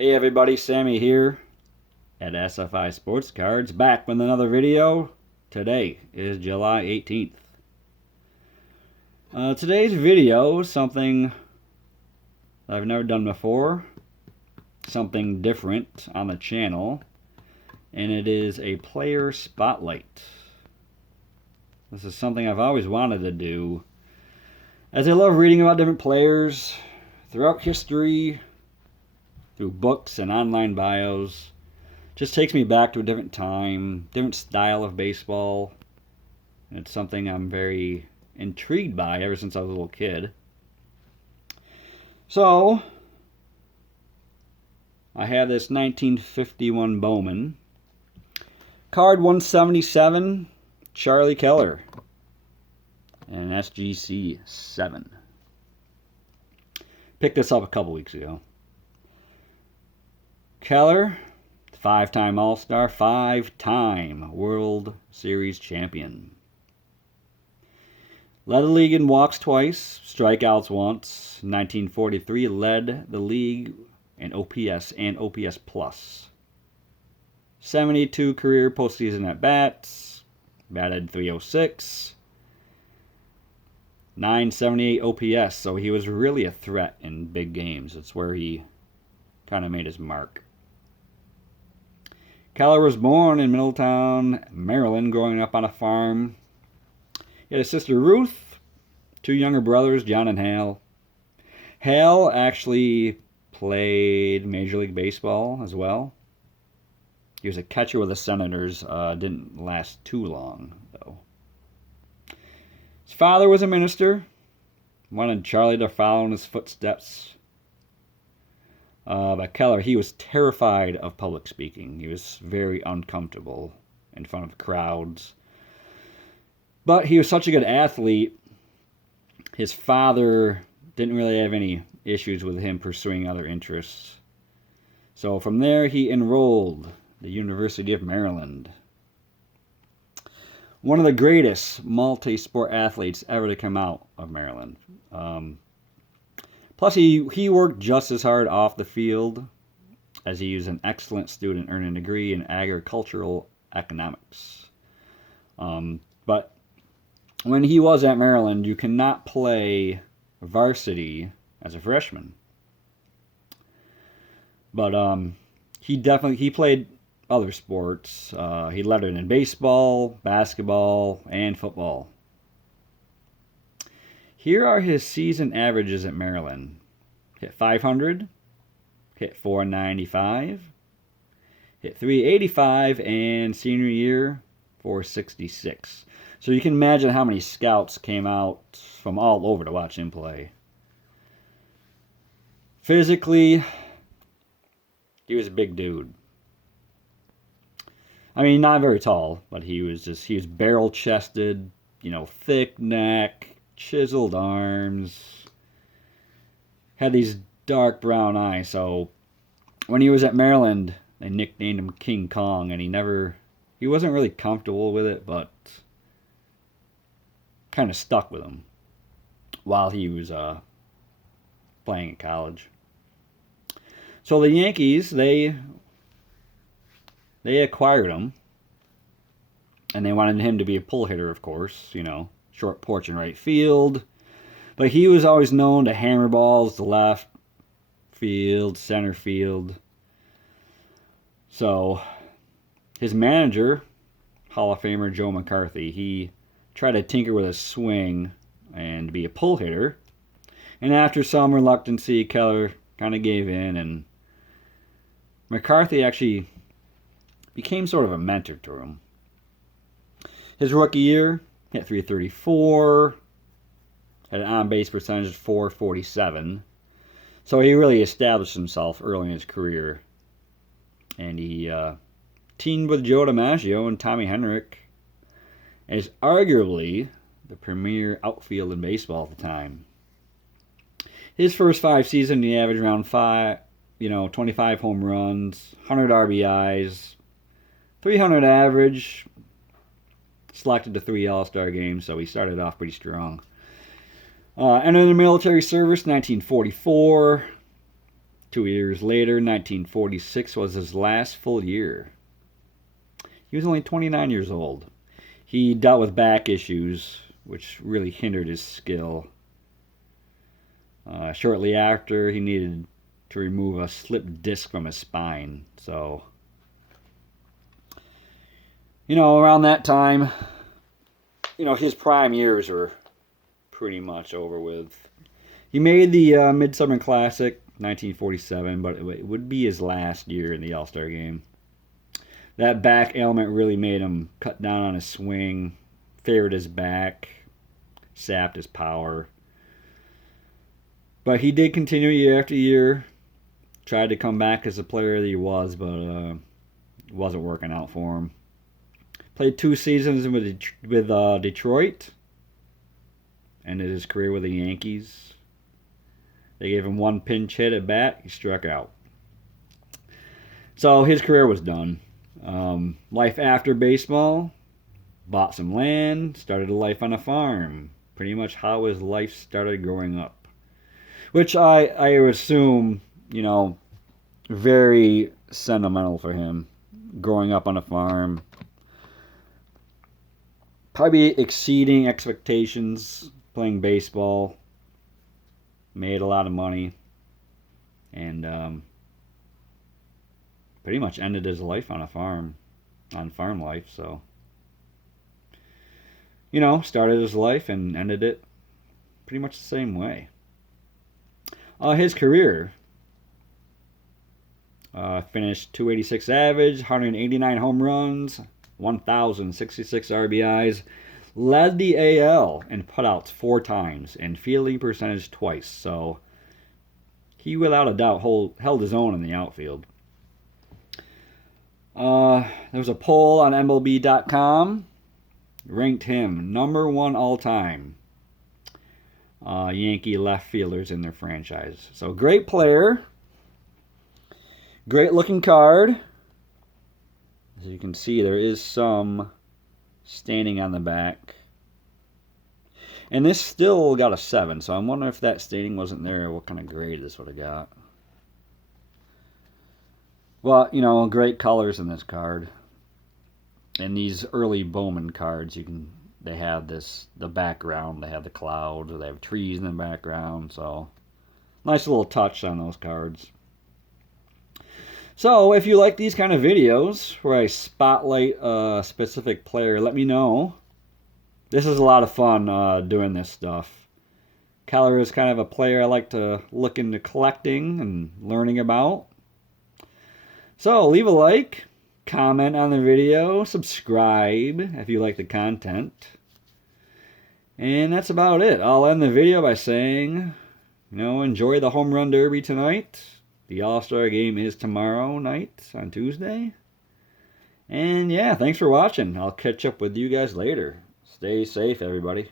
Hey everybody, Sammy here at SFI Sports Cards, back with another video. Today is July 18th. Today's video is something I've never done before, something different on the channel, and it is a player spotlight. This is something I've always wanted to do, as I love reading about different players throughout history, through books and online bios. Just takes me back to a different time, different style of baseball. And it's something I'm very intrigued by ever since I was a little kid. So, I have this 1951 Bowman. Card 177, Charlie Keller. And SGC 7. Picked this up a couple weeks ago. Keller, five-time All-Star, five-time World Series champion. Led the league in walks twice, strikeouts once. 1943 led the league in OPS and OPS plus. 72 career postseason at bats, batted .306. 978 OPS, so he was really a threat in big games. That's where he kind of made his mark. Keller was born in Middletown, Maryland, growing up on a farm. He had a sister, Ruth, two younger brothers, John and Hal. Hal actually played Major League Baseball as well. He was a catcher with the Senators. Didn't last too long, though. His father was a minister. Wanted Charlie to follow in his footsteps. But Keller, he was terrified of public speaking. He was very uncomfortable in front of crowds. But he was such a good athlete, his father didn't really have any issues with him pursuing other interests. So from there, he enrolled at the University of Maryland. One of the greatest multi-sport athletes ever to come out of Maryland. Plus, he worked just as hard off the field, as he was an excellent student, earning a degree in agricultural economics. But when he was at Maryland, you cannot play varsity as a freshman. But he played other sports. He led it in baseball, basketball, and football. Here are his season averages at Maryland. Hit 500, hit 495, hit 385, and senior year, 466. So you can imagine how many scouts came out from all over to watch him play. Physically, he was a big dude. I mean, not very tall, but he was barrel-chested, thick neck, chiseled arms, had these dark brown eyes. So when he was at Maryland, they nicknamed him King Kong, and he wasn't really comfortable with it, but kind of stuck with him while he was playing at college. So the Yankees, they acquired him, and they wanted him to be a pull hitter, of course, short porch in right field. But he was always known to hammer balls to left field, center field. So his manager, Hall of Famer Joe McCarthy, he tried to tinker with his swing and be a pull hitter. And after some reluctancy, Keller kind of gave in, and McCarthy actually became sort of a mentor to him. His rookie year, hit .334, had an on-base percentage of .447. So he really established himself early in his career. And he teamed with Joe DiMaggio and Tommy Henrich, and is arguably the premier outfield in baseball at the time. His first 5 seasons, he averaged around 25 home runs, 100 RBIs, 300 average, selected to 3 All-Star games, so he started off pretty strong. Entered the military service 1944. 2 years later, 1946, was his last full year. He was only 29 years old. He dealt with back issues, which really hindered his skill. Shortly after, he needed to remove a slipped disc from his spine. So, around that time, his prime years were pretty much over with. He made the Midsummer Classic, 1947, but it would be his last year in the All-Star game. That back ailment really made him cut down on his swing, favored his back, sapped his power. But he did continue year after year, tried to come back as the player that he was, but it wasn't working out for him. Played 2 seasons with Detroit, ended his career with the Yankees. They gave him 1 pinch hit at bat, he struck out. So his career was done. Life after baseball, bought some land, started a life on a farm. Pretty much how his life started growing up. Which I assume, very sentimental for him. Growing up on a farm. Probably exceeding expectations, playing baseball. Made a lot of money. And pretty much ended his life on a farm. On farm life, so. Started his life and ended it pretty much the same way. His career finished 286 average, 189 home runs, 1,066 RBIs, led the AL in putouts 4 times and fielding percentage twice. So he, without a doubt, held his own in the outfield. There was a poll on MLB.com, ranked him number 1 all time. Yankee left fielders in their franchise. So great player. Great looking card. As you can see, there is some staining on the back. And this still got a 7, so I'm wondering if that staining wasn't there, what kind of grade this would have got. Well, great colors in this card. And these early Bowman cards, they have the background, they have the clouds, they have trees in the background, so nice little touch on those cards. So if you like these kind of videos where I spotlight a specific player, let me know. This is a lot of fun doing this stuff. Keller is kind of a player I like to look into collecting and learning about. So leave a like. Comment on the video, subscribe if you like the content. And that's about it. I'll end the video by saying, enjoy the home run derby tonight. The All-Star game is tomorrow night on Tuesday. And yeah, thanks for watching. I'll catch up with you guys later. Stay safe, everybody.